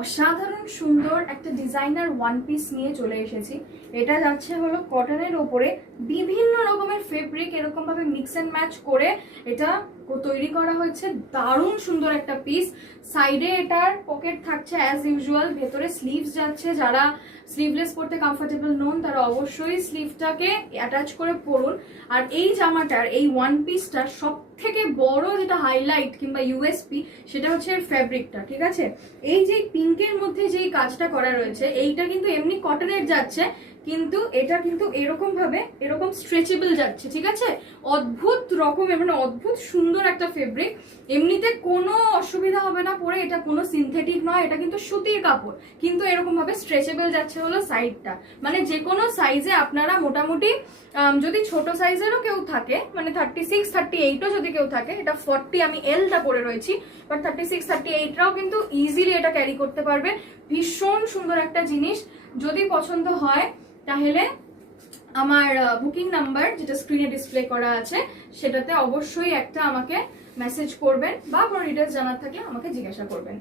অসাধারণ সুন্দর একটা ডিজাইনার ওয়ান পিস নিয়ে চলে এসেছি। এটা যাচ্ছে হলো কটনের ওপরে বিভিন্ন রকমের ফেব্রিক এরকম ভাবে মিক্স অ্যান্ড ম্যাচ করে এটা তৈরি করা হয়েছে। দারুণ সুন্দর একটা পিস। সাইডে এটার পকেট থাকছে অ্যাজ ইউজুয়াল, ভেতরে স্লিভস যাচ্ছে। যারা স্লিভলেস পরতে কমফোর্টেবল নন তারা অবশ্যই স্লিভটাকে অ্যাটাচ করে পরুন। আর এই জামাটার এই ওয়ান পিসটার সব থেকে বড় যেটা হাইলাইট কিংবা ইউএসপি সেটা হচ্ছে এর ফ্যাব্রিকটা, ঠিক আছে। এই যে পিঙ্কের মধ্যে যেই কাজটা করা রয়েছে এইটা কিন্তু এমনি কটনের যাচ্ছে, কিন্তু এটা কিন্তু এরকম ভাবে এরকম স্ট্রেচেবল যাচ্ছে, ঠিক আছে। অদ্ভুত রকমের মানে অদ্ভুত সুন্দর একটা ফেব্রিক। এমনিতে কোনো অসুবিধা হবে না পরে, এটা কোনো সিনথেটিক নয়, এটা কিন্তু সুতির কাপড়, কিন্তু এরকম ভাবে স্ট্রেচেবল যাচ্ছে হলো সাইডটা। মানে যে কোনো সাইজে আপনারা মোটামুটি যদি ছোট সাইজেরও কেউ থাকে মানে 36 38ও যদি কেউ থাকে, এটা 40 আমি এলটা পরে রয়েছি, বাট 36 38রাও কিন্তু ইজিলি এটা ক্যারি করতে পারবে। ভীষণ সুন্দর একটা জিনিস। যদি পছন্দ হয় তাহলে আমার বুকিং নাম্বার যেটা স্ক্রিনে ডিসপ্লে করা আছে সেটাতে অবশ্যই একটা আমাকে মেসেজ করবেন, বা কোনো ডিটেলস জানার থাকলে আমাকে জিজ্ঞাসা করবেন।